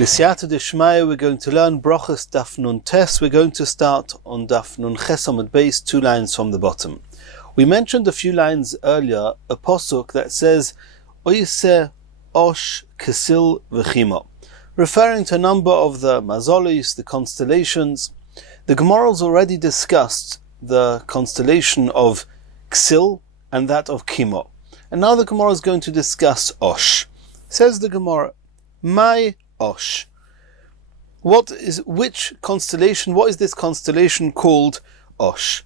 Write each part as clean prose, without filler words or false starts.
B'siyata d'shmaya, we're going to learn brachos daf nun tes. We're going to start on daf nun ches amud beis, 2 lines from the bottom. We mentioned a few lines earlier a posuk that says Oiseh osh kesil v'chima, referring to a number of the mazolis, the constellations. The Gemara's already discussed the constellation of Ksil and that of Kimo. And now the Gemara is going to discuss Osh. Says the Gemara, my Osh. Which constellation, what is this constellation called Osh?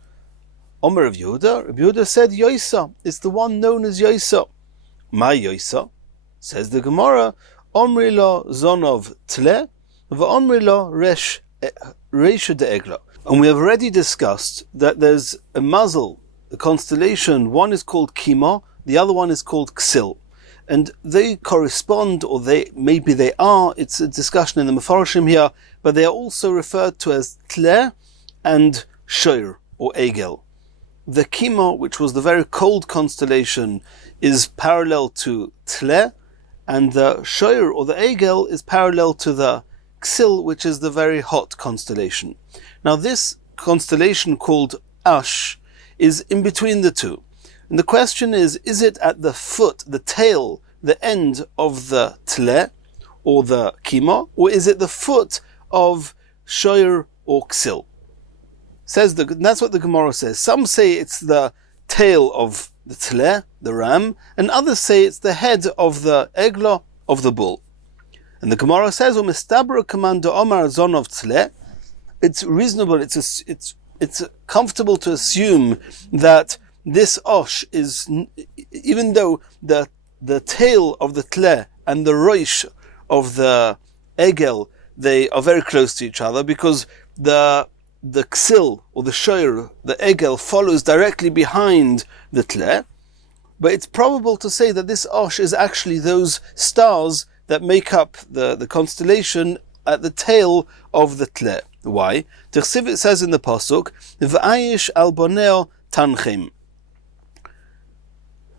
Omer of Yehuda, Rabbi Yehuda said Yoisa, it's the one known as Yoisa. My Yoisa, says the Gemara, Omri lo zonov tle, v'omri lo resh de'egla. And we have already discussed that there's a muzzle, the constellation, one is called Kimo, the other one is called Ksil. And they correspond, or maybe they are, it's a discussion in the Mefarshim here, but they are also referred to as Tle and Shoir, or Egel. The Kimo, which was the very cold constellation, is parallel to Tle, and the Shoir, or the Egel, is parallel to the Ksil, which is the very hot constellation. Now this constellation called Ash is in between the two. And the question is it at the foot, the tail, the end of the Tle, or the Kimo, or is it the foot of Shoir or Ksil? That's what the Gemara says. Some say it's the tail of the Tle, the ram, and others say it's the head of the Egla, of the bull. And the Gemara says, "Umistabra commando Omar zonov Tle." It's reasonable, it's comfortable to assume that this Osh is, even though the tail of the Tle and the Roish of the Egel, they are very close to each other, because the Ksil, or the Shoir, the Egel, follows directly behind the Tle. But it's probable to say that this Osh is actually those stars that make up the constellation at the tail of the Tle. Why? D'chsiv, it says in the pasuk, "V'ayish al boneo tanchem,"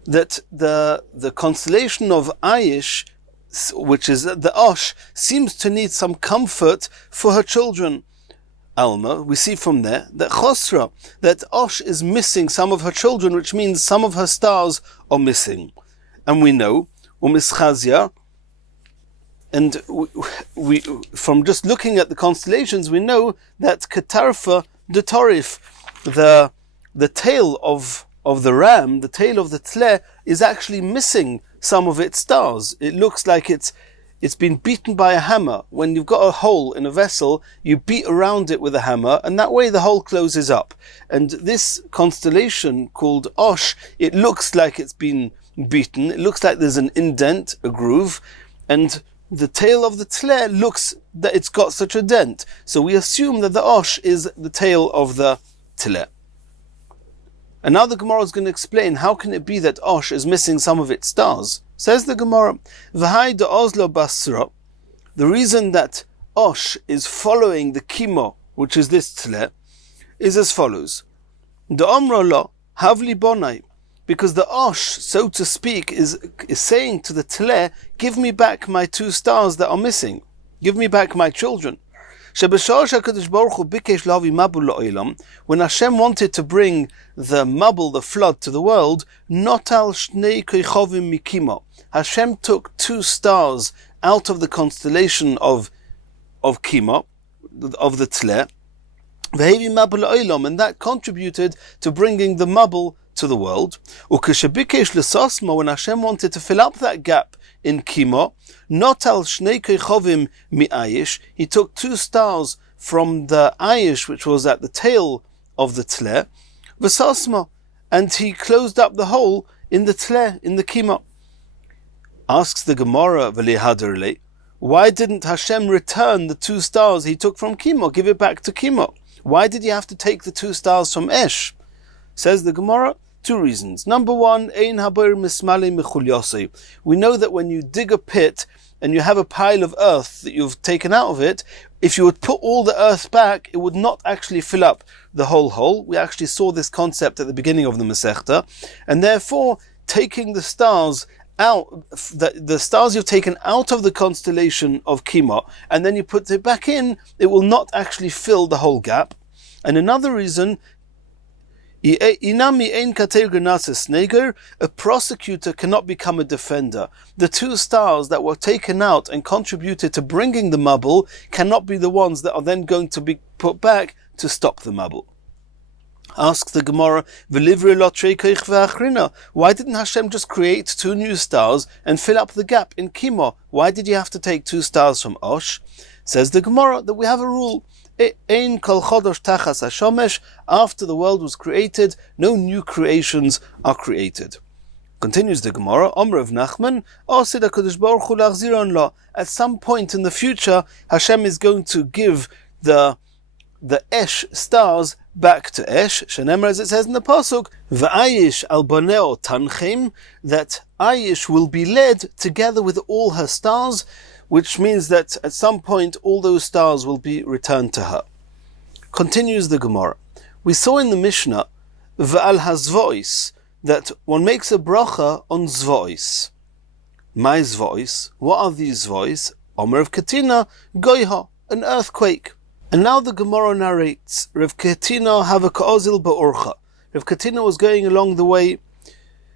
that the constellation of Ayish, which is the Osh, seems to need some comfort for her children. Alma, we see from there that Chosra, that Osh is missing some of her children, which means some of her stars are missing. And we know, Umischazia, and we from just looking at the constellations, we know that Ketarfa de Torif, the tail of the ram, the tail of the Tle, is actually missing some of its stars. It looks like it's been beaten by a hammer. When you've got a hole in a vessel, you beat around it with a hammer, and that way the hole closes up. And this constellation called Osh, it looks like it's been beaten. It looks like there's an indent, a groove, and the tail of the Tle looks that it's got such a dent. So we assume that the Osh is the tail of the Tle. And now the Gemara is going to explain how can it be that Osh is missing some of its stars. Says the Gemara, V'hai de Ozlo Basra, the reason that Osh is following the Kimo, which is this Tle, is as follows. De Omro lo Havli Bonai, because the Osh, so to speak, is saying to the Tle, give me back my 2 stars that are missing. Give me back my children. When Hashem wanted to bring the mabul, the flood, to the world, Hashem took 2 stars out of the constellation of Kimo, of the Tle, and that contributed to bringing the mabul to the world. When Hashem wanted to fill up that gap in Kimo, he took 2 stars from the Ayish, which was at the tail of the Tle, and he closed up the hole in the Tle, in the Kimo. Asks the Gemara, why didn't Hashem return the 2 stars he took from Kimo, give it back to Kimo? Why did he have to take the 2 stars from Esh? Says the Gemara, 2 reasons. Number 1, Ein haber mismale mechulyosei. We know that when you dig a pit and you have a pile of earth that you've taken out of it, if you would put all the earth back, it would not actually fill up the whole hole. We actually saw this concept at the beginning of the Masechta, and therefore taking the stars out, the stars you've taken out of the constellation of Kima, and then you put it back in, it will not actually fill the whole gap. And another reason, a prosecutor cannot become a defender. The two stars that were taken out and contributed to bringing the mabul cannot be the ones that are then going to be put back to stop the mabul. Asks the Gemara, why didn't Hashem just create two new stars and fill up the gap in Kimo? Why did you have to take two stars from Osh? Says the Gemara that we have a rule. After the world was created, no new creations are created. Continues the Gemara, Omer of Nachman, at some point in the future, Hashem is going to give the Esh stars back to Esh, Shenemar, as it says in the Pasuk, V'ayish al boneo tanchem, that Ayish will be led together with all her stars, which means that at some point all those stars will be returned to her. Continues the Gemara. We saw in the Mishnah, V'al hazvois, that one makes a bracha on zvois. My zvois, what are these zvois? Omer of Katina, goiha, an earthquake. And now the Gemara narrates, Rav Katina have a ka'ozil ba'orcha. Rav Katina was going along the way,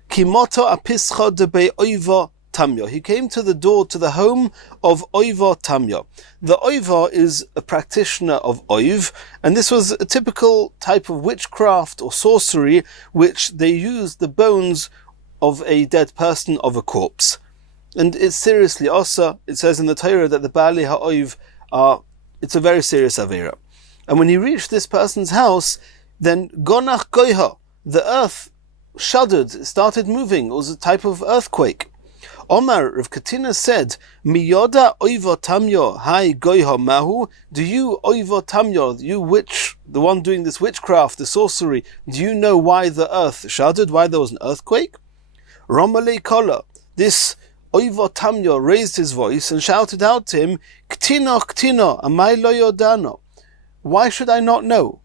Kimoto apischa debe oiva tamya. He came to the door to the home of oiva tamya. The oiva is a practitioner of oiv, and this was a typical type of witchcraft or sorcery, which they used the bones of a dead person, of a corpse. And it's seriously asa. It says in the Torah that the Bali ha'oiv it's a very serious avera. And when he reached this person's house, then gonach goiha, the earth shuddered, started moving. It was a type of earthquake. Omar, Rav Katina said, Miyoda oiva tamyo hai goiha mahu, do you oiva tamyo, you witch, the one doing this witchcraft, the sorcery, do you know why the earth shuddered, why there was an earthquake? Romalei kola, this Oiva Tamyo raised his voice and shouted out to him, Ktino, Ktino, amai lo yodano. Why should I not know?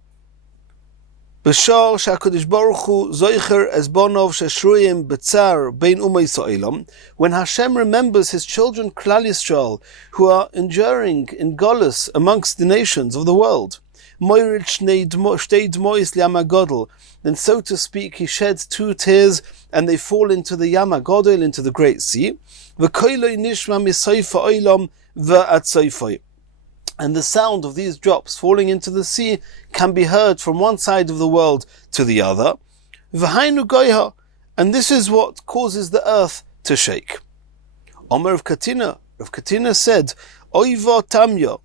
B'shor sha'Kadosh Baruch Hu zoicher es bonov sheshruyim b'tzar bein umay so'ilam. When Hashem remembers His children Klal Yisrael, who are enduring in Golus amongst the nations of the world, moirid shtei dmois li'amagodel, then so to speak He sheds two tears and they fall into the Yamagodel, into the great sea. V'koiloi nishma misoifa oilam v'atsoifoi. And the sound of these drops falling into the sea can be heard from one side of the world to the other. V'hainu goiha, and this is what causes the earth to shake. Omer of Katina, Rav Katina said, Oiva tamyo,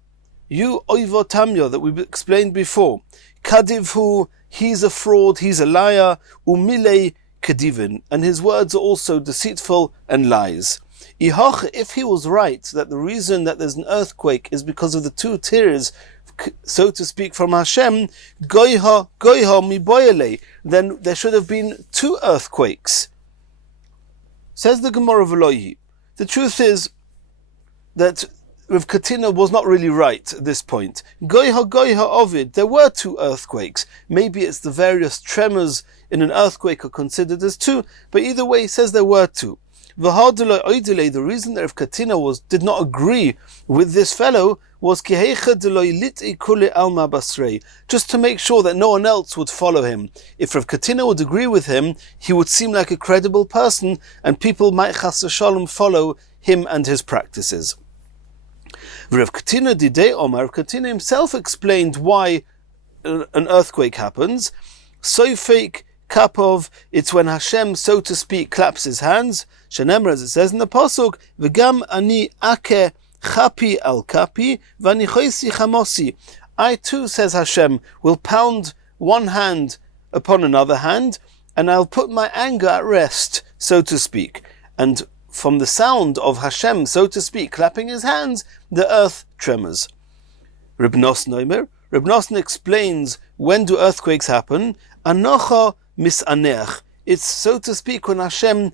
you oiva tamyo that we explained before, kadivhu, he's a fraud, he's a liar, umilei kadivin, and his words are also deceitful and lies. If he was right that the reason that there's an earthquake is because of the two tears, so to speak, from Hashem, goiha mi boyele, then there should have been two earthquakes. Says the Gemara of Elohi. The truth is that Rav Katina was not really right at this point. Goiha Ovid, there were two earthquakes. Maybe it's the various tremors in an earthquake are considered as two, but either way he says there were two. The reason that Rav Katina did not agree with this fellow was just to make sure that no one else would follow him. If Rav Katina would agree with him, he would seem like a credible person, and people might chas v'shalom follow him and his practices. Rav Katina didei Omar, Rav Katina himself explained why an earthquake happens. So fake kapov, it's when Hashem, so to speak, claps his hands. Shenemar, as it says in the Pasuk, V'gam ani ake chapi al kapi, v'ani choisi chamosi. I too, says Hashem, will pound one hand upon another hand, and I'll put my anger at rest, so to speak. And from the sound of Hashem, so to speak, clapping his hands, the earth tremors. Reb Nosson explains, when do earthquakes happen? Anocha misaneach. It's, so to speak, when Hashem,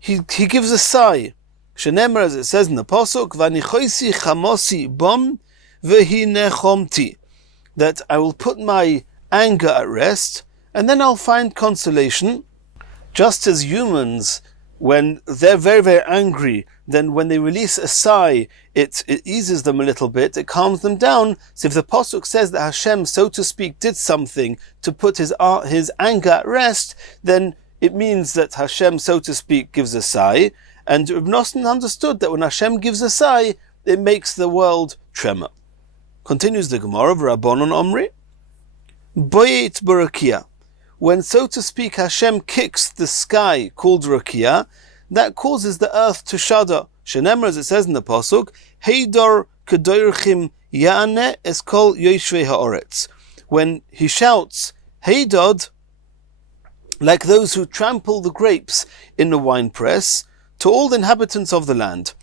he gives a sigh. Shenemar, as it says in the Pasuk, V'anichoisi chamosi bom v'hinechomti, that I will put my anger at rest, and then I'll find consolation. Just as humans when they're very, very angry, then when they release a sigh, it eases them a little bit, it calms them down. So if the Pasuk says that Hashem, so to speak, did something to put his anger at rest, then it means that Hashem, so to speak, gives a sigh. And Reb Nosson understood that when Hashem gives a sigh, it makes the world tremor. Continues the Gemara of Rabbanon Omri, Boyet Barakia. When, so to speak, Hashem kicks the sky, called Rakia, that causes the earth to shudder. Shenemar, as it says in the Pasuk, Heidor Kedoirchim Ya'ane Eskol Yoshvei Ha'oretz. When he shouts, Heidod, like those who trample the grapes in the winepress, to all the inhabitants of the land.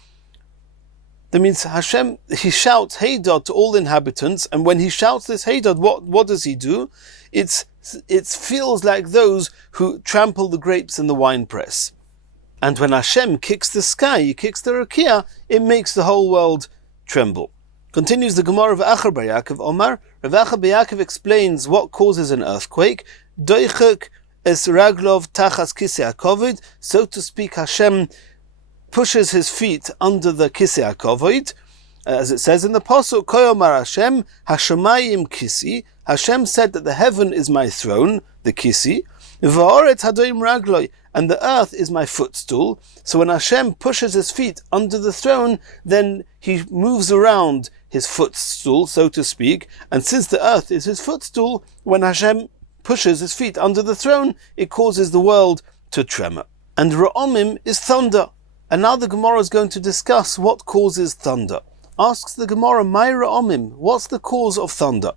That means Hashem, he shouts Heidod to all the inhabitants, and when he shouts this Heidod, what does he do? It feels like those who trample the grapes in the winepress. And when Hashem kicks the sky, he kicks the Rakia, it makes the whole world tremble. Continues the Gemara of Acher Bar Yaakov Omar. Rav Acher Bar Yaakov explains what causes an earthquake. Doichek es raglov tachas kisei hakovod. So to speak, Hashem pushes his feet under the kisei hakovod. As it says in the Pasuk, Koyomar Hashem, Hashemayim kisi. Hashem said that the heaven is my throne, the kisi, v'oret hadoim ragloi, and the earth is my footstool. So when Hashem pushes his feet under the throne, then he moves around his footstool, so to speak. And since the earth is his footstool, when Hashem pushes his feet under the throne, it causes the world to tremor. And Ra'omim is thunder. And now the Gemara is going to discuss what causes thunder. Asks the Gemara, my Ra'omim, what's the cause of thunder?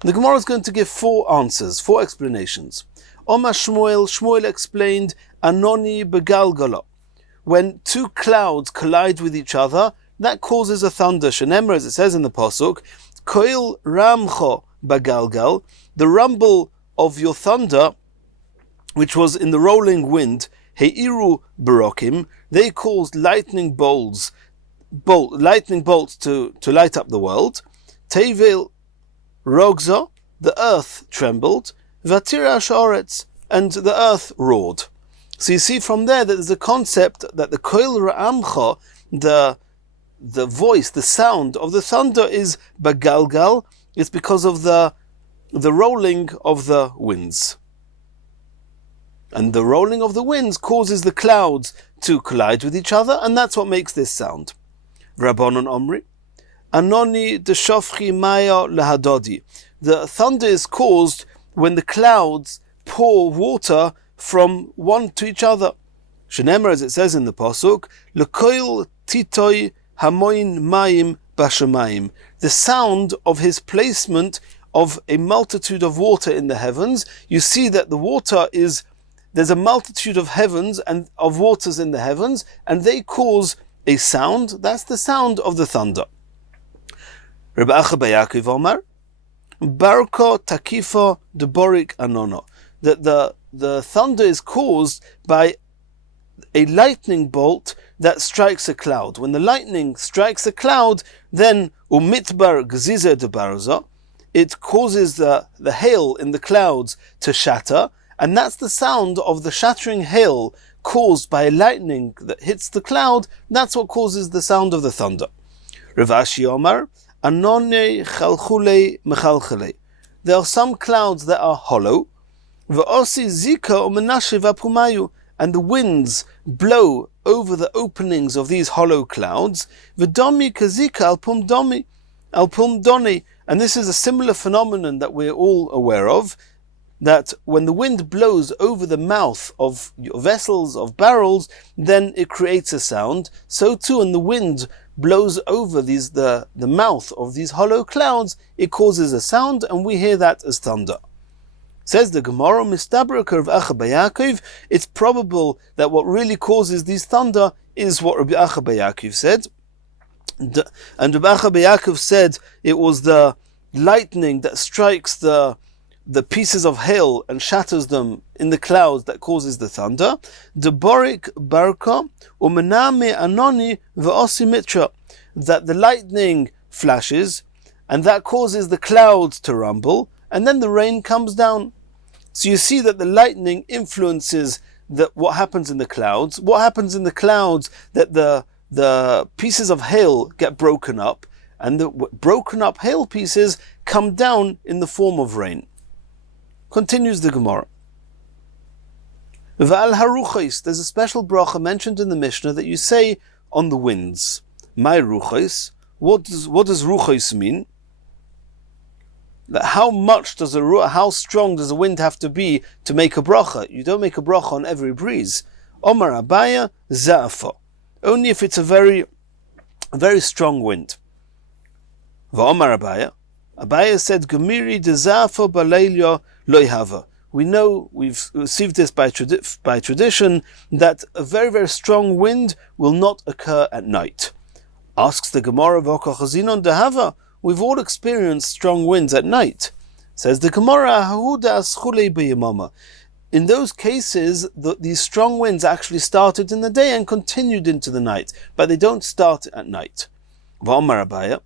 The Gemara is going to give 4 answers, 4 explanations. Omar Shmuel explained, Anoni begalgala. When 2 clouds collide with each other, that causes a thunder. Shenemar, as it says in the Pasuk, Koil ramcho bagalgal, the rumble of your thunder, which was in the rolling wind, heiru barokim, they caused lightning bolts to light up the world. Tevel Rogza, the earth trembled, Vatira Shoretz, and the earth roared. So you see from there that there's a concept that the Koil Ra'amcha, the voice, the sound of the thunder is Bagalgal. It's because of the rolling of the winds. And the rolling of the winds causes the clouds to collide with each other, and that's what makes this sound. Rabbanon Omri, Anoni deshofchi maya lehadodi. The thunder is caused when the clouds pour water from one to each other. Shenemar, as it says in the Pasuk, Lekoil titoi hamoin mayim bashamayim. The sound of his placement of a multitude of water in the heavens. You see that the water there's a multitude of heavens and of waters in the heavens, and they cause a sound. That's the sound of the thunder. Reb Acha Bar Yaakov Omar, Barko Takifa Deborik Anono. That the thunder is caused by a lightning bolt that strikes a cloud. When the lightning strikes a cloud, then Umitbar Gzize Debarza, it causes the hail in the clouds to shatter, and that's the sound of the shattering hail caused by a lightning that hits the cloud. That's what causes the sound of the thunder. Rav Ashi Omar, Anone chalchule mechalchele. There are some clouds that are hollow. V'osi zika umenashe v'apumayu. And the winds blow over the openings of these hollow clouds. V'domi kazika alpum doni. And this is a similar phenomenon that we're all aware of, that when the wind blows over the mouth of vessels, of barrels, then it creates a sound. So too, when the wind blows over the mouth of these hollow clouds, it causes a sound, and we hear that as thunder. Says the Gemara, Mistabraka of Acha Bar Yaakov, it's probable that what really causes these thunder is what Rabbi Acha Bar Yaakov said. And Rabbi Acha Bar Yaakov said it was the lightning that strikes the pieces of hail and shatters them in the clouds that causes the thunder. Deborik barka umename anoni v'osi mitra. That the lightning flashes, and that causes the clouds to rumble, and then the rain comes down. So you see that the lightning influences that what happens in the clouds? What happens in the clouds that the pieces of hail get broken up, and the broken up hail pieces come down in the form of rain. Continues the Gemara. V'al haruchos, there's a special bracha mentioned in the Mishnah that you say on the winds. My ruchos. What does ruchos mean? That how strong does a wind have to be to make a bracha? You don't make a bracha on every breeze. Omar Abaya za'afa. Only if it's a very strong wind. V'omar Abaya. Abaya said, Gemiri de za'afa baleilya loyhava. We know, we've received this by tradition, that a very, very strong wind will not occur at night. Asks the Gemara, V'okachazinon dehava. We've all experienced strong winds at night. Says the Gemara, Hahuda aschulei b'yamama. In those cases, these strong winds actually started in the day and continued into the night, but they don't start at night. V'omar Abaya.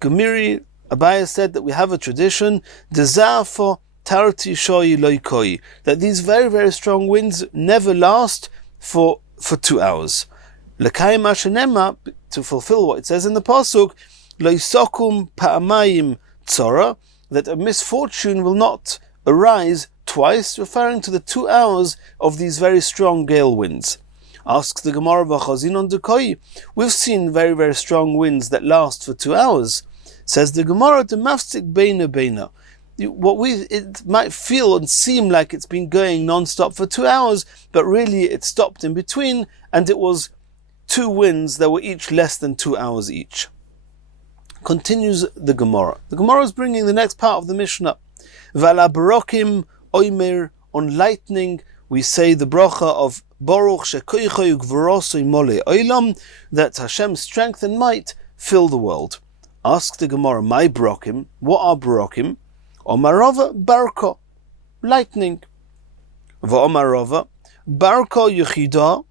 Gemiri, Abaya said that we have a tradition, Deza'afo tarti shoyi loikoi, that these very, very strong winds never last for 2 hours. L'kayim ashenema, to fulfill what it says in the pasuk, loisokum pa'amayim tzora, that a misfortune will not arise twice, referring to the 2 hours of these very strong gale winds. Asks the Gemara, v'chazinon dekoi. We've seen very, very strong winds that last for 2 hours. Says the Gemara, demafsik beina beina. It might feel and seem like it's been going non-stop for 2 hours, but really it stopped in between, and it was 2 winds that were each less than 2 hours each. Continues the Gemara. The Gemara is bringing the next part of the Mishnah. Vala barokim oimer, on lightning, we say the bracha of Baruch shekoichoy gvorosoi mole oilam, that Hashem's strength and might fill the world. Ask the Gemara, my barokim, what are barokim? Omarova barko, lightning. V'omarova barko yechida,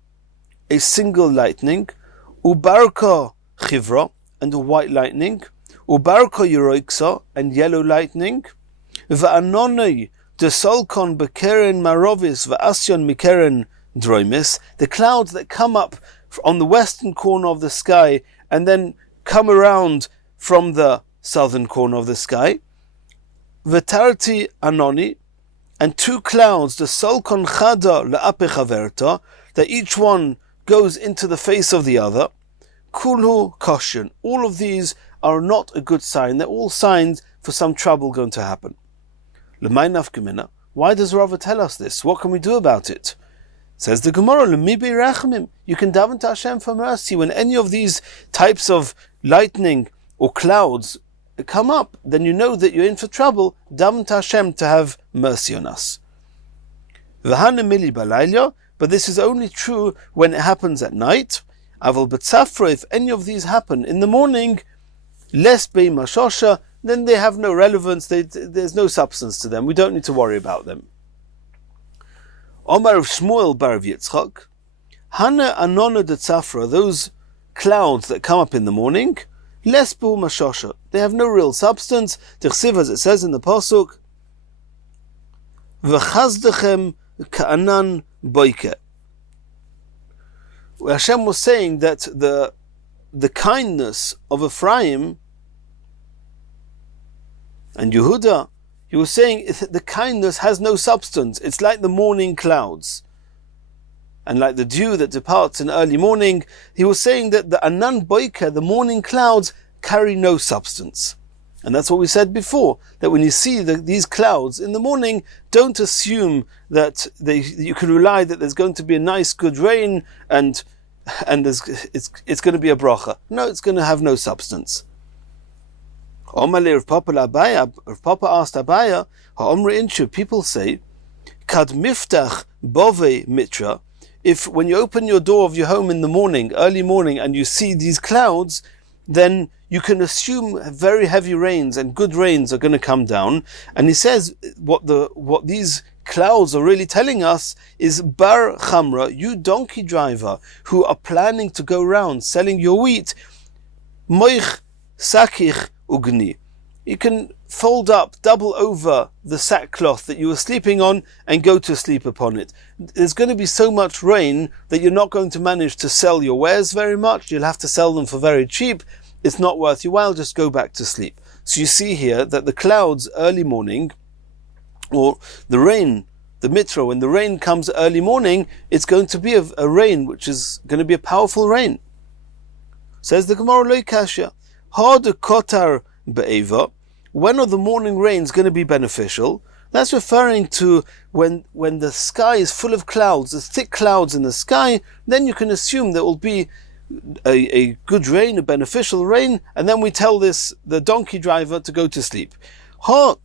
a single lightning. Ubarko chivra, and a white lightning. Ubarko yeroiksa, and yellow lightning. V'anonoi desolkon bekeren marovis v'asyon mikeren droimis, the clouds that come up on the western corner of the sky and then come around from the southern corner of the sky. V'tarti anoni, and 2 clouds, the solkon chada le'ape chaverta, that each one goes into the face of the other. Kulhu koshin, all of these are not a good sign. They're all signs for some trouble going to happen. L'may nafkamina, why does Rava tell us this? What can we do about it? Says the Gemara, L'mi beirachmim, you can daven to Hashem for mercy. When any of these types of lightning or clouds come up, then you know that you're in for trouble. Daven to Hashem to have mercy on us. V'hanemili balayla, but this is only true when it happens at night. Aval betzafra, if any of these happen in the morning, les beimashosha, then they have no relevance, there's no substance to them, we don't need to worry about them. Omar of Shmuel bar Yitzchak, Hana anona de tzafra, those clouds that come up in the morning, lesbu mashosha, they have no real substance. Tichsiv, as it says in the pasuk, v'chazdechem ka'anan boike. Hashem was saying that the kindness of Ephraim and Yehuda, he was saying the kindness has no substance. It's like the morning clouds. And like the dew that departs in early morning, he was saying that the anan boika, the morning clouds, carry no substance. And that's what we said before, that when you see these clouds in the morning, don't assume that you can rely that there's going to be a nice good rain and it's going to be a bracha. No, it's going to have no substance. Rav Papa asked Abaya, people say, Kad miftach bove mitra, if when you open your door of your home in the morning, early morning, and you see these clouds, then you can assume very heavy rains and good rains are going to come down. And he says what these clouds are really telling us is bar chamra, you donkey driver who are planning to go around selling your wheat, moich sakich ugni, you can fold up, double over the sackcloth that you were sleeping on and go to sleep upon it. There's going to be so much rain that you're not going to manage to sell your wares very much. You'll have to sell them for very cheap. It's not worth your while. Just go back to sleep. So you see here that the clouds early morning, or the rain, the mitra, when the rain comes early morning, it's going to be a rain which is going to be a powerful rain. Says the Gemara, Lo Kasha, Ha de Kotar Be'eva. When are the morning rains going to be beneficial? That's referring to when the sky is full of clouds, there's thick clouds in the sky, then you can assume there will be a good rain, a beneficial rain, and then we tell the donkey driver to go to sleep. Ha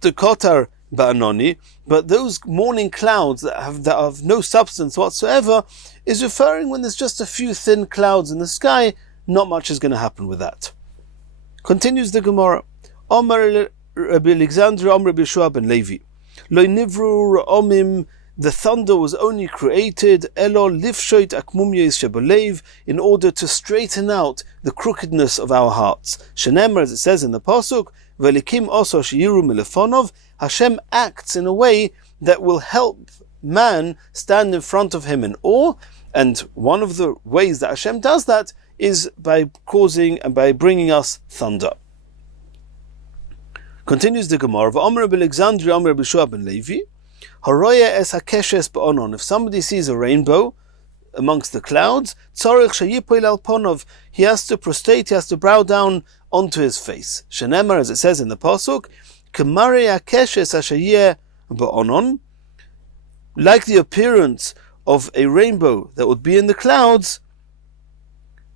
de Kotar Ba'anoni, but those morning clouds that have no substance whatsoever is referring when there's just a few thin clouds in the sky, not much is going to happen with that. Continues the Gemara. Omar Rabbi Alexander, Omar Rabbi Yeshua ben Levi. Lo nivru ra'omim, the thunder was only created, elo lifshoit akmumyes shebalev, in order to straighten out the crookedness of our hearts. Shenemar, as it says in the pasuk, velikim oso sheyiru milefonov, Hashem acts in a way that will help man stand in front of him in awe, and one of the ways that Hashem does that is by causing and by bringing us thunder. Continues the Gemara, V'omer Rabbi Alexandria, Omer Rabbi Yeshua ben Levi, Haroya es hakeshes ba'onon. If somebody sees a rainbow amongst the clouds, tzorich shayipoil al ponov, he has to prostrate, he has to bow down onto his face. Shenemar, as it says in the pasuk, K'marei hakeshes hashayeh ba'onon, like the appearance of a rainbow that would be in the clouds.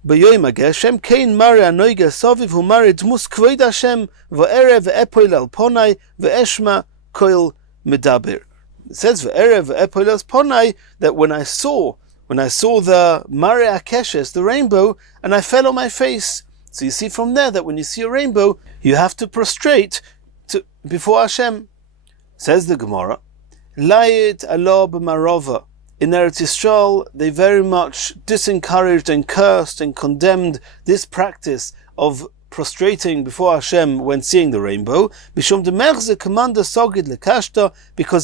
B'yoyim hageshem kein mari anoige soviv hu mari dmus kvoid Hashem v'erev v'epoil al ponai v'eshma koil medaber. It says v'erev v'epoil al ponai, that when I saw the mari akeshes, the rainbow, and I fell on my face. So you see from there that when you see a rainbow, you have to prostrate before Hashem. Says the Gemara, Layit alo b'marova. In Eretz Yisrael, they very much disencouraged and cursed and condemned this practice of prostrating before Hashem when seeing the rainbow, because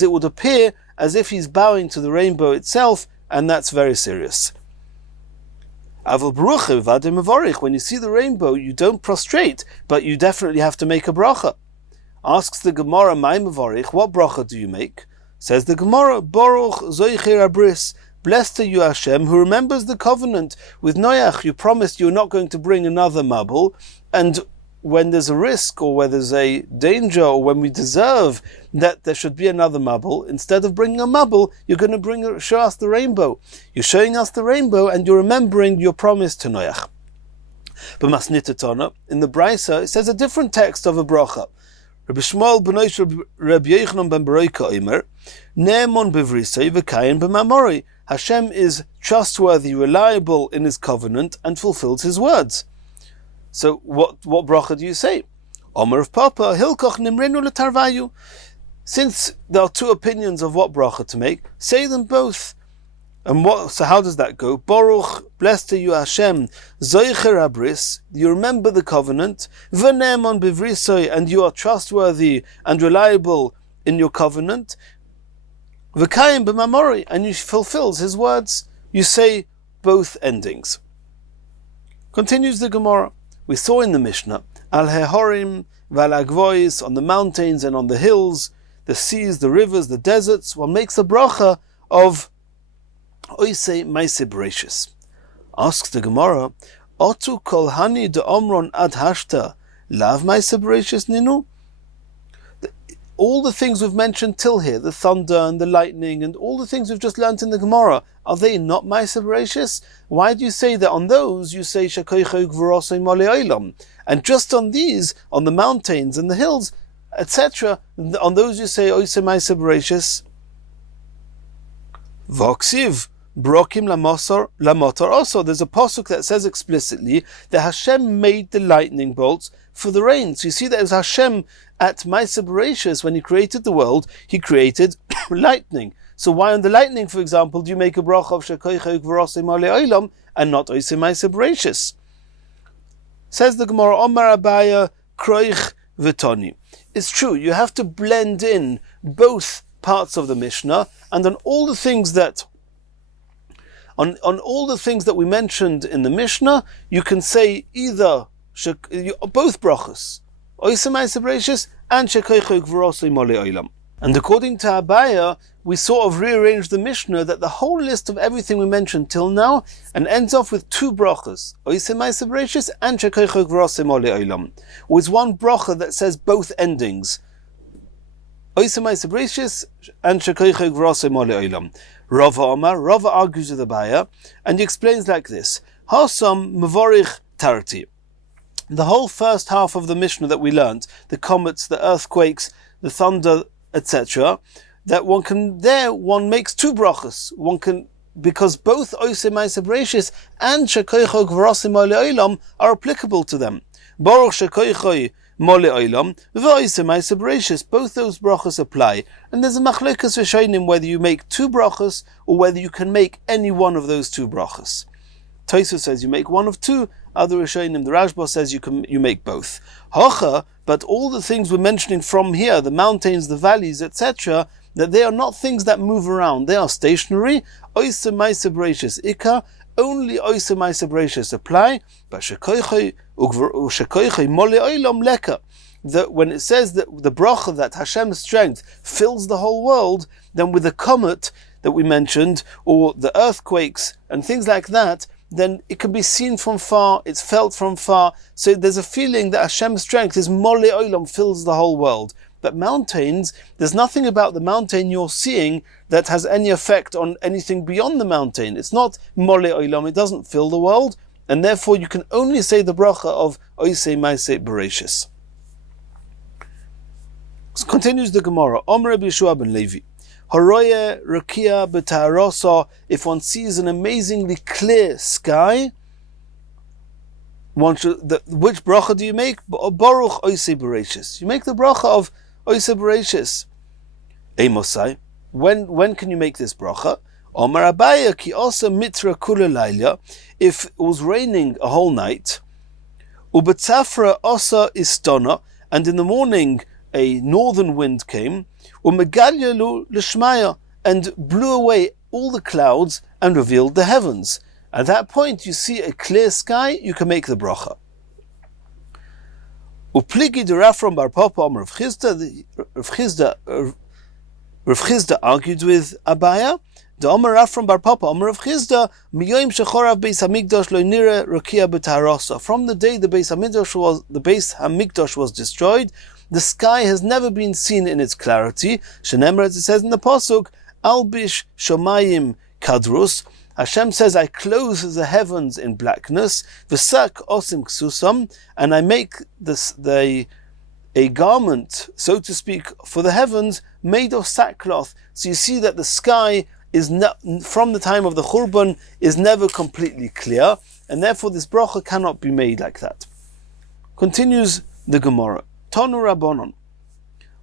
it would appear as if he's bowing to the rainbow itself, and that's very serious. When you see the rainbow, you don't prostrate, but you definitely have to make a bracha. Asks the Gemara, what bracha do you make? Says the Gemara, Baruch Zoicher Abris, blessed are you Hashem, who remembers the covenant with Noach. You promised you're not going to bring another mabul, and when there's a risk, or where there's a danger, or when we deserve that there should be another mabul, instead of bringing a mabul, you're going to show us the rainbow. You're showing us the rainbow, and you're remembering your promise to Noach. But Masnitatana, in the Brisa, it says a different text of a bracha. Rabbi Shmuel b'noish Rabbi Yochanan ben Beroika Omer, Ne'emon b'vrisei v'kayin b'mamori. Hashem is trustworthy, reliable in His covenant, and fulfills His words. So what bracha do you say? Omer of Papa, Hilkoch nimrenu l'tarvayu. Since there are two opinions of what bracha to make, say them both. And so how does that go? Baruch, blessed are you Hashem, Zoicher Abris, you remember the covenant, V'ne'emon b'vrisoi, and you are trustworthy and reliable in your covenant, V'kayim b'mamori, and you fulfills His words. You say both endings. Continues the Gemara. We saw in the Mishnah, Al Hehorim v'al Agvois, on the mountains and on the hills, the seas, the rivers, the deserts, one makes a bracha of Oisei Maise Bereshis. Asks the Gemara, Otu kol hani de omron ad hashta lav Maise Bereshis ninu? All the things we've mentioned till here, the thunder and the lightning and all the things we've just learnt in the Gemara, are they not Maise Bereshis? Why do you say that on those you say Shakoichog v'rosei mole olam, and just on these, on the mountains and the hills, etc., on those you say Oisei Maise Bereshis? Voksiv Brokim lamotor. Also, there's a pasuk that says explicitly that Hashem made the lightning bolts for the rain. So you see that it was Hashem at Maise Bereshis, when He created the world, He created lightning. So why on the lightning, for example, do you make a bracha of Shekoichog v'rosei mole olam and not Oisei Maise Bereshis? Says the Gemara, Omar Abaya Kroich v'toni. It's true, you have to blend in both parts of the Mishnah, and on all the things that we mentioned in the Mishnah, you can say either both brachas, oisem ma'aser bereishis and shekoicho gvurosei mole olam. And according to Abaya, we sort of rearranged the Mishnah that the whole list of everything we mentioned till now and ends off with two brachas, oisem ma'aser bereishis and shekoicho gvurosei mole olam, with one bracha that says both endings, oisem ma'aser bereishis and shekoicho gvurosei mole olam. Rava argues with Abaya, and he explains like this: Hasam mevorich tarti. The whole first half of the Mishnah that we learnt, the comets, the earthquakes, the thunder, etc., that one makes two brachas. One can, because both oisem ma'aser bereishis and shekoicho gvurosei mole olam are applicable to them. Baruch shekoicho mole olam v'oisem ma'aser bereishis. Both those brachas apply, and there's a machlokas rishonim whether you make two brachas or whether you can make any one of those two brachas. Tosfos says you make one of two. Other rishonim, the Rashba says you make both. Hocha, but all the things we're mentioning from here, the mountains, the valleys, etc., that they are not things that move around; they are stationary. Oisem ma'aser bereishis ikka. Only oisem ma'aser bereishis apply, but shekoicho mole olam leka. That when it says that the bracha that Hashem's strength fills the whole world, then with the comet that we mentioned, or the earthquakes and things like that, then it can be seen from far, it's felt from far. So there's a feeling that Hashem's strength is mole olam, fills the whole world. But mountains, there's nothing about the mountain you're seeing that has any effect on anything beyond the mountain. It's not mole olam, it doesn't fill the world, and therefore you can only say the bracha of oisem ma'aser bereishis. So continues the Gemara. Omer Rabbi Yeshua ben Levi. Haroye rakia b'ta'arosa. If one sees an amazingly clear sky, which bracha do you make? Baruch oisem bereishis. You make the bracha of oisem bereishis. Eimosai. When can you make this bracha? Omer Abaya ki osa mitra kula layla. If it was raining a whole night, ubetzafra osa istona, and in the morning a northern wind came, umegalyalu l'shmaya, and blew away all the clouds and revealed the heavens. At that point, you see a clear sky, you can make the bracha. Upligi de Rafram bar Papa Rav Chizda argued with Abaya. The Omer Rafram bar Papa Rav Chizda miyoim shechorav beis hamikdash lo nira rakia b'ta'arosa. From the day the beis hamikdash was destroyed, the sky has never been seen in its clarity. Shenemar, as it says in the pasuk, albish shomayim kadrus. Hashem says, I close the heavens in blackness, v'sak osim ksusam, and I make a garment, so to speak, for the heavens made of sackcloth. So you see that the sky is from the time of the Churban is never completely clear, and therefore this bracha cannot be made like that. Continues the Gemara. Tonu Rabbanon.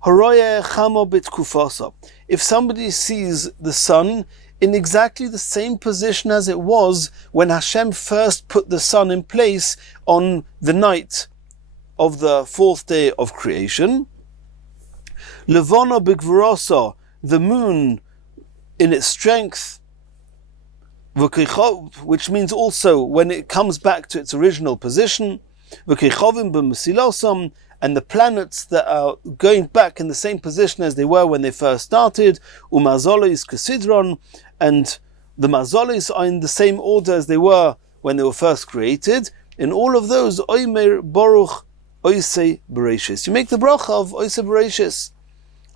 Haroye chamo b'tkufasa. If somebody sees the sun in exactly the same position as it was when Hashem first put the sun in place on the night of the fourth day of creation, Levana b'gvurasa, the moon in its strength, which means also when it comes back to its original position, v'kichovim b'mesilosam, and the planets that are going back in the same position as they were when they first started, umazolis kasidron, and the mazolis are in the same order as they were when they were first created. In all of those, oimer baruch oisem bereishis. You make the bracha of oisem bereishis.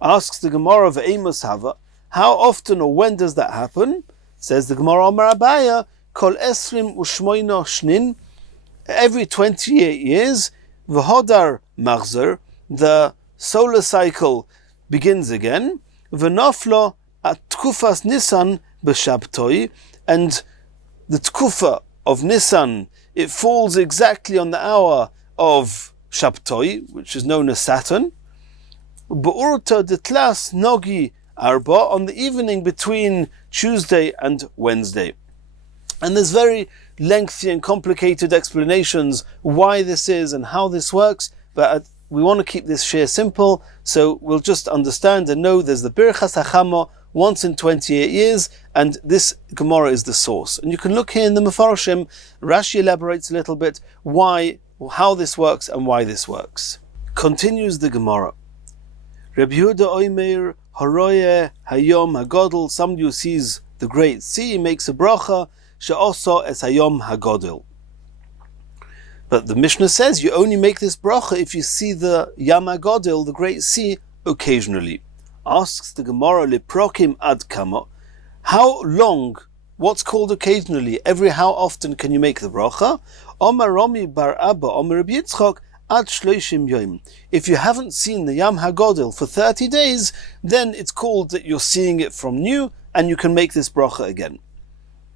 Asks the Gemara of Amos Hava, how often or when does that happen? Says the Gemara Amar Abaya, kol esrim ushmoina shnin, every 28 years, v'hodar machzer, the solar cycle begins again, v'naflo at tkufas Nisan b'shabtoi, and the tkufa of Nisan, it falls exactly on the hour of Shabtoi, which is known as Saturn. Be'urta detlas nogi arba, on the evening between Tuesday and Wednesday. And there's very lengthy and complicated explanations why this is and how this works, but we want to keep this share simple, so we'll just understand and know there's the Birchas HaChama once in 28 years, and this Gemara is the source. And you can look here in the Mefarshim, Rashi elaborates a little bit how this works and why this works. Continues the Gemara. Reb Yehuda Oimer Haroye Hayom Hagodol, somebody who sees the great sea makes a bracha, she'oso es Hayom Hagodol. But the Mishnah says you only make this bracha if you see the Yam HaGodel, the great sea, occasionally. Asks the Gemara, Leprokim ad kama, how long, what's called occasionally, how often can you make the bracha? Omar Romi bar Abba, Omar Rabbi Yitzchak, ad shloishim yom. If you haven't seen the Yam HaGodel for 30 days, then it's called that you're seeing it from new, and you can make this bracha again.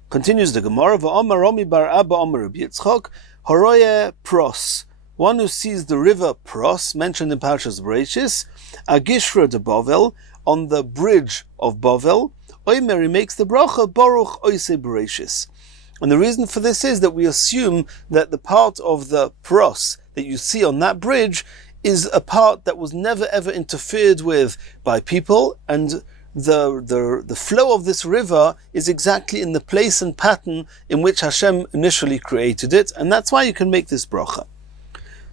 Continues the Gemara, Omar Romi bar Abba, Omar Rabbi Yitzchak, Horoye Pros, one who sees the river Pros, mentioned in Parshas Bereshis, Agishra de Bovel, on the bridge of Bovel, Oimer, makes the bracha, Baruch Oise Bereshis. And the reason for this is that we assume that the part of the Pros that you see on that bridge is a part that was never ever interfered with by people, and the flow of this river is exactly in the place and pattern in which Hashem initially created it, and that's why you can make this bracha.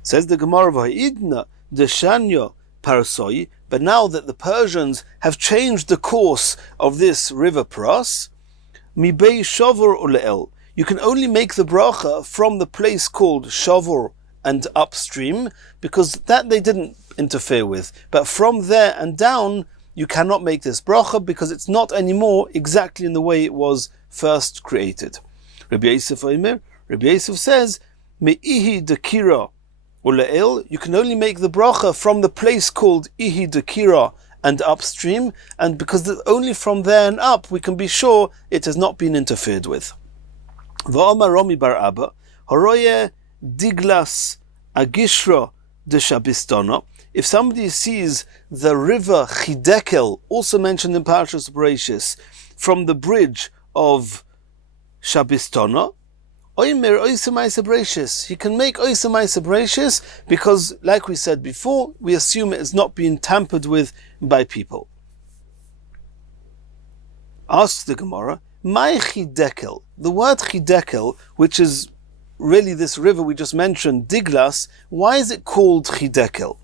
Says the Gemara, V'ha'idna deshanyo parsoi, but now that the Persians have changed the course of this river Pros, mibei shavor ule'el, you can only make the bracha from the place called Shavor and upstream, because that they didn't interfere with, but from there and down you cannot make this bracha because it's not anymore exactly in the way it was first created. Rabbi Yosef says, Me'ihi dekira ule'el, you can only make the bracha from the place called Ihi dekira and upstream, and because only from there and up we can be sure it has not been interfered with. V'omar Romi bar Abba, Horoye diglas agishra de Shabistana, if somebody sees the river Chidekel, also mentioned in Parshas Bereshis, from the bridge of Shabistana, Oimer Oisem Oisem Bereshis, he can make Oisem Oisem Bereshis because, like we said before, we assume it has not been tampered with by people. Asks the Gemara, My Chidekel, the word Chidekel, which is really this river we just mentioned, Diglas, why is it called Chidekel?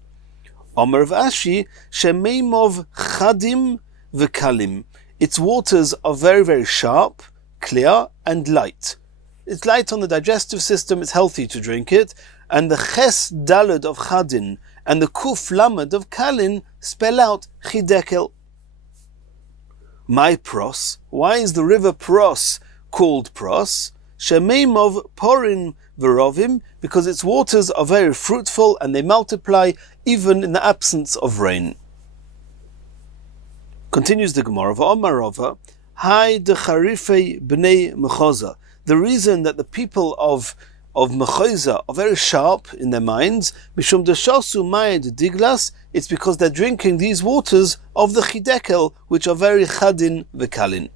Omer of Ashi, Shemeimov Chadim V'Kalim. Its waters are very, very sharp, clear, and light. It's light on the digestive system, it's healthy to drink it, and the Ches Dalad of Chadin and the Kuf Lamed of Kalin spell out Chidekel. My Pros, why is the river Pros called Pros? Shemeimov Porin Verovim, because its waters are very fruitful and they multiply even in the absence of rain. Continues the Gemara, V'omarova, Hai de Charifei Bnei Mechoza. The reason that the people of Mechoza are very sharp in their minds, Mishum Deshasu Mayed Diglas, it's because they're drinking these waters of the Chidekel, which are very Chadin V'Kalin.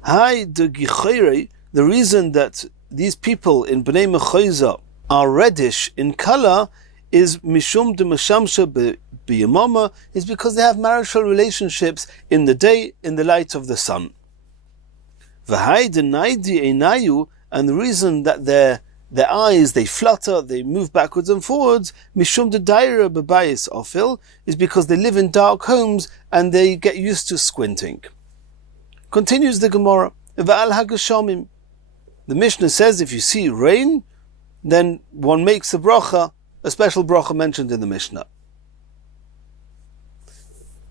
Hai de Gichore, the reason that these people in Bnei Mechoza are reddish in color is Mishum de Meshamsha B'Yamama, is because they have marital relationships in the day, in the light of the sun. V'hai de Naidi Einayu, and the reason that their eyes, they flutter, they move backwards and forwards, Mishum de Daira B'Bayis Ofil, is because they live in dark homes and they get used to squinting. Continues the Gemara, V'al HaGeshamim. The Mishnah says if you see rain, then one makes a bracha, a special bracha mentioned in the Mishnah.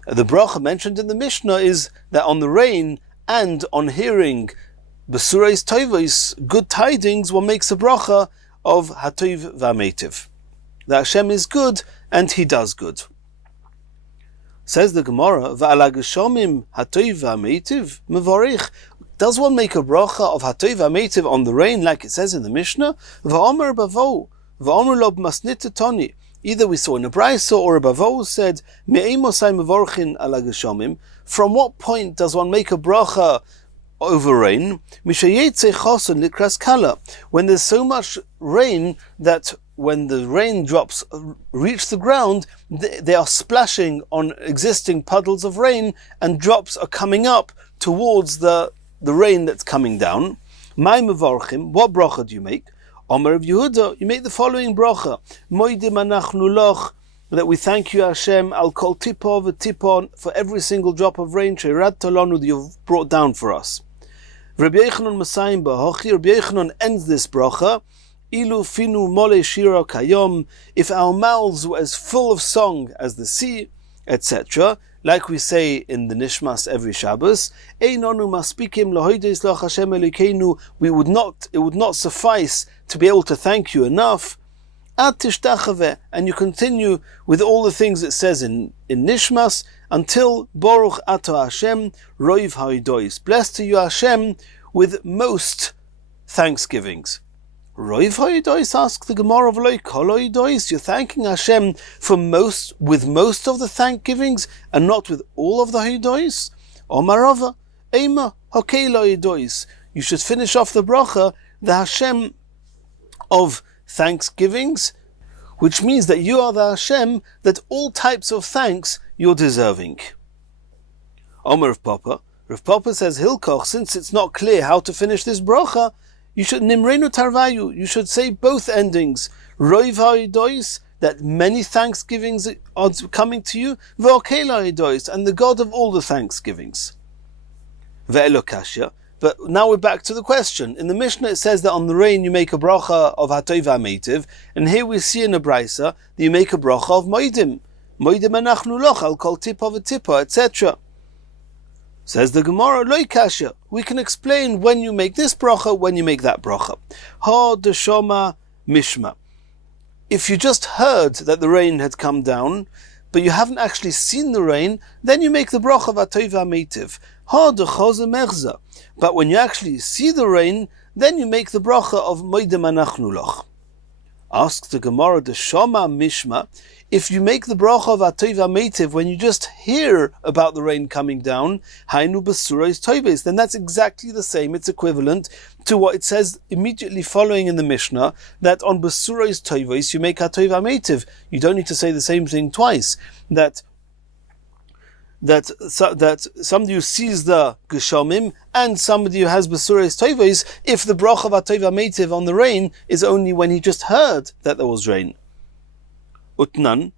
The bracha mentioned in the Mishnah is that on the rain and on hearing Besurais Tovos, good tidings, one makes a bracha of Hatov V'Ametiv. That Hashem is good and He does good. Says the Gemara, V'ala Geshomim Hatov V'Ametiv Mevorich. Does one make a bracha of Hatov V'Ametiv on the rain, like it says in the Mishnah? V'omer Bavo, V'omer Lob Masnit Toni. Either we saw in a Brayso or a Bavo said, Me'emosai Mevorchin Ala Geshomim. From what point does one make a bracha over rain, when there's so much rain that when the raindrops reach the ground, they are splashing on existing puddles of rain, and drops are coming up towards the rain that's coming down. What bracha do you make? Omer of Yehuda, you make the following bracha: Moidim anachnu loch, that we thank you, Hashem, al kol tipo v'tipon, for every single drop of rain sheirad talonu that you've brought down for us. Rabbi Yochanan Masayim b'hochi, Rabbi Yochanan ends this bracha: Ilu finu mole shira kayom, if our mouths were as full of song as the sea, etc., like we say in the Nishmas every Shabbos, Einonu maspikim lahoides lach Hashem Elokeinu, it would not suffice to be able to thank you enough. Ad tishtachaveh, and you continue with all the things it says in Nishmas until Baruch Ato Hashem Roiv Haidois. Blessed to you, Hashem, with most thanksgivings. Roiv Haidois, asks the Gemara of Loi Kol Haidois. You're thanking Hashem with most of the thanksgivings and not with all of the Haidois? Omarava Eima Hokeila Haidois. You should finish off the bracha, the Hashem of thanksgivings, which means that you are the Hashem that all types of thanks you're deserving. Omer of Papa. Rav Papa says, Hilkoch, since it's not clear how to finish this bracha, you should Nimrenu Tarvayu, you should say both endings. Roiv Haidois, that many thanksgivings are coming to you, V'okela Haidois, and the God of all the thanksgivings. Ve'elokashya. But now we're back to the question. In the Mishnah it says that on the rain you make a bracha of Hatov HaMeitiv, and here we see in the Braisa that you make a bracha of Moidim. Moidim anachnu loch al kol tipa v'tipa, etc. Says the Gemara, Loi kasha. We can explain when you make this bracha, when you make that bracha. Ha deshoma mishma. If you just heard that the rain had come down, but you haven't actually seen the rain, then you make the bracha of Hatov HaMeitiv. Ha dechoze mechza. But when you actually see the rain, then you make the bracha of Moidim anachnu loch. Asks the Gemara, the Shoma Mishma, if you make the bracha of Hatov HaMeitiv when you just hear about the rain coming down, Hainu Basurais Toives, then that's exactly the same. It's equivalent to what it says immediately following in the Mishnah, that on Basurais Toives you make Hatov HaMeitiv. You don't need to say the same thing twice. That somebody who sees the Geshomim and somebody who has Basurais Toives, if the bracha of Hatov HaMeitiv on the rain is only when he just heard that there was rain. Utnan,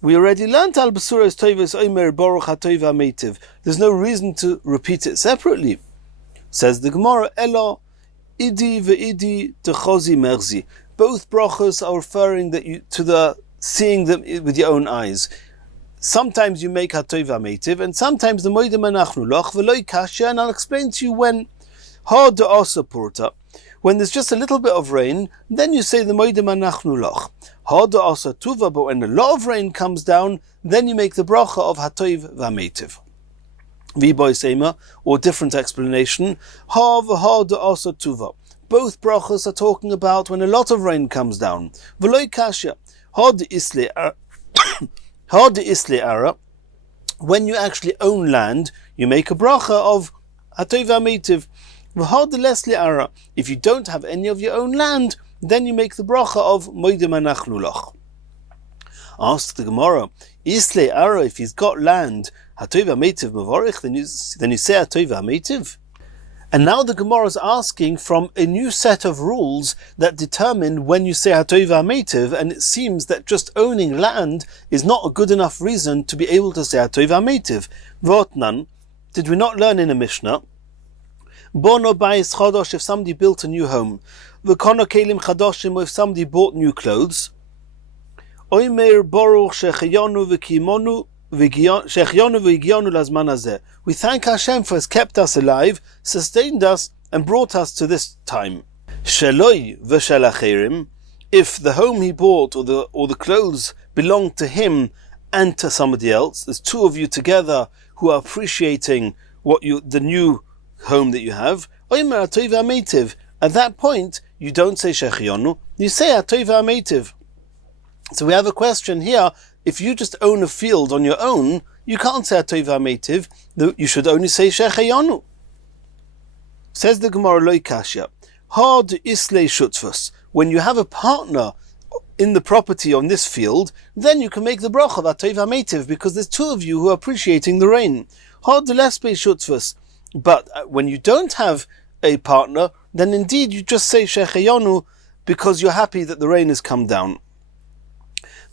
we already learnt al Basurais Toives Omer Baruch Hatov HaMeitiv. There's no reason to repeat it separately. Says the Gemara, Elo Idi ve'idi techozi merzi. Both brachos are referring to the seeing them with your own eyes. Sometimes you make Hatov HaMeitiv, and sometimes the Moidim anachnu loch v'loi kasha, and I'll explain to you when. Ha de'asa purta. When there's just a little bit of rain, then you say the Moidim anachnu loch. Ha de'asa tuva, but when a lot of rain comes down, then you make the bracha of Hatov HaMeitiv. V'boy seima, or different explanation. Ha v'ha de'asa tuva. Both brachos are talking about when a lot of rain comes down. V'loi kasha. Ha de'isle ara, when you actually own land, you make a bracha of Hatov HaMeitiv. V'had lesli ara, if you don't have any of your own land, then you make the bracha of Moidim anachnu loch. Ask the Gemara, Isle ara, if he's got land, Hatov HaMeitiv mevorich, then you say Hatov HaMeitiv. And now the Gemara is asking from a new set of rules that determine when you say Hatov HaMeitiv, and it seems that just owning land is not a good enough reason to be able to say Hatov HaMeitiv. Votnan, did we not learn in a Mishnah? Bono bayis chadosh, if somebody built a new home. V'kono kelim chadoshim, if somebody bought new clothes. Oimer boruch shechayonu v'kimonu. We thank Hashem for has kept us alive, sustained us, and brought us to this time. Sheloi v'shel acherim, if the home he bought or the clothes belong to him and to somebody else, there's two of you together who are appreciating the new home that you have. At that point, you don't say shechionu, you say Hatov HaMeitiv. So we have a question here. If you just own a field on your own, you can't say Hatov HaMeitiv. You should only say Shechayonu. Says the Gemara, Loi Kasha. Hard Islay Shutvus. When you have a partner in the property on this field, then you can make the bracha of Atov HaMeitiv, because there's two of you who are appreciating the rain. Hard Lespe Shutvus. But when you don't have a partner, then indeed you just say Shechayonu, because you're happy that the rain has come down.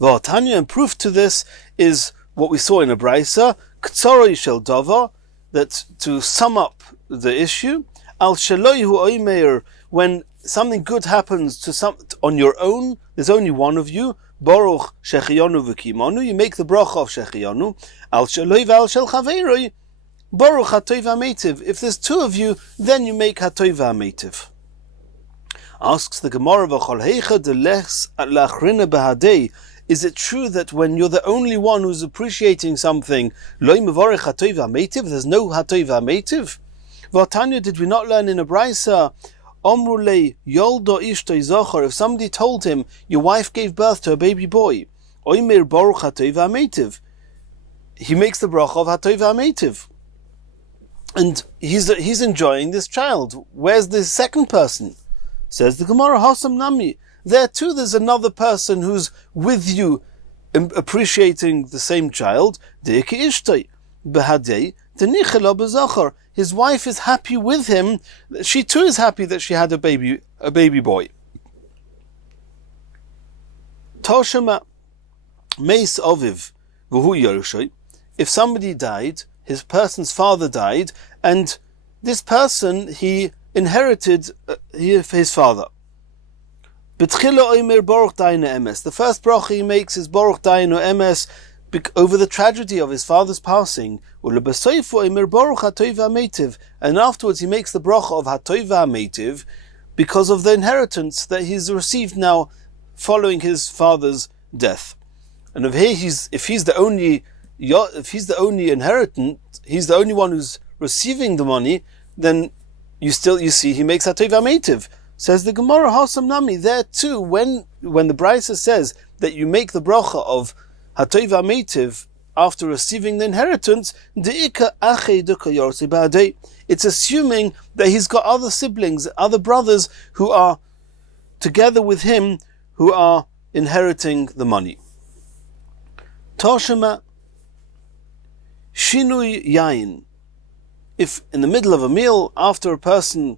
V'atanya, and proof to this is what we saw in a Braisa, K'tzoroi Shel Dava, that to sum up the issue, Al Sheloihu Oimeir, when something good happens on your own, there's only one of you, Baruch Shechayonu V'kimonu, you make the bracha of Shechayonu, Al Sheloi V'al Shel Chaveiroi, Baruch HaTov HaMeitiv. If there's two of you, then you make HaTov HaMeitiv. Asks the Gemara, V'chol heicha deles la'achrina behadei, is it true that when you're the only one who's appreciating something, Loi mevarech HaTov HaMeitiv, there's no HaTov HaMeitiv? V'atanya, did we not learn in a Braisa, Omru lei yoldo ishtoi zochar, if somebody told him, your wife gave birth to a baby boy, Oimer Baruch HaTov HaMeitiv, he makes the bracha of HaTov HaMeitiv. And he's enjoying this child. Where's the second person? Says the Gemara, Hasam Nami. There too, there's another person who's with you, appreciating the same child. His wife is happy with him. She too is happy that she had a baby boy. Toshema Meis Oviv V'hu Yerushai. If somebody died, his person's father died, and this person, he inherited his father. The first bracha he makes is Baruch Dainu Emes, over the tragedy of his father's passing. And afterwards he makes the bracha of HaTov HaMeitiv, because of the inheritance that he's received now following his father's death. And over here, if he's the only inheritant, he's the only one who's receiving the money, then you see he makes HaTov HaMeitiv. Says the Gemara, Hasam Nami, there too, when the Braisa says that you make the bracha of HaTov HaMeitiv after receiving the inheritance, it's assuming that he's got other siblings, other brothers who are together with him, who are inheriting the money. Toshema Shinui Yain. If in the middle of a meal, after a person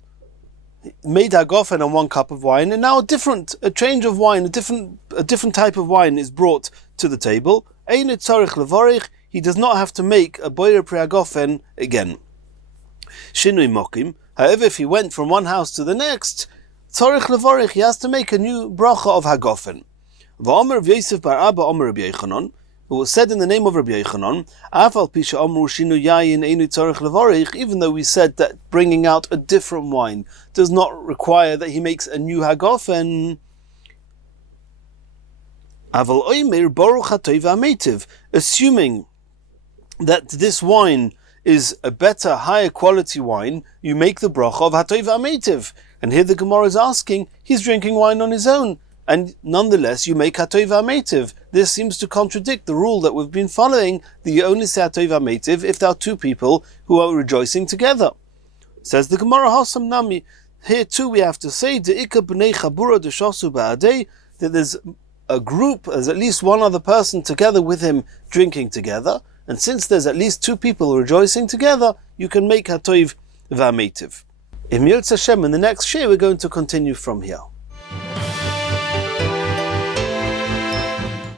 made hagofen on one cup of wine, and now a change of wine, a different type of wine is brought to the table, ein tzarich levorich, he does not have to make a boyer pri hagofen again. Shinui mokim. However, if he went from one house to the next, tzarich levorich, he has to make a new bracha of hagofen. V'omer Rav Yosef bar Abba Omer Rabbi Yochanan, who was said in the name of Rabbi Yochanan, Afal pisha amru shinu yayin einu tzarich levorich, even though we said that bringing out a different wine does not require that he makes a new hagofen. Aval oimer baruch HaTov HaMeitiv, assuming that this wine is a better, higher quality wine, you make the bracha of HaTov HaMeitiv. And here the Gemara is asking, he's drinking wine on his own, and nonetheless you make HaTov HaMeitiv. This seems to contradict the rule that we've been following, that you only say HaTov HaMeitiv if there are two people who are rejoicing together. Says the Gemara, Hasam Nami, here too we have to say, De'ika b'nei chabura d'shasu ba'adei, that there's a group, there's at least one other person together with him drinking together, and since there's at least two people rejoicing together, you can make HaTov HaMeitiv. In Yirtzeh Hashem, in the next share, we're going to continue from here.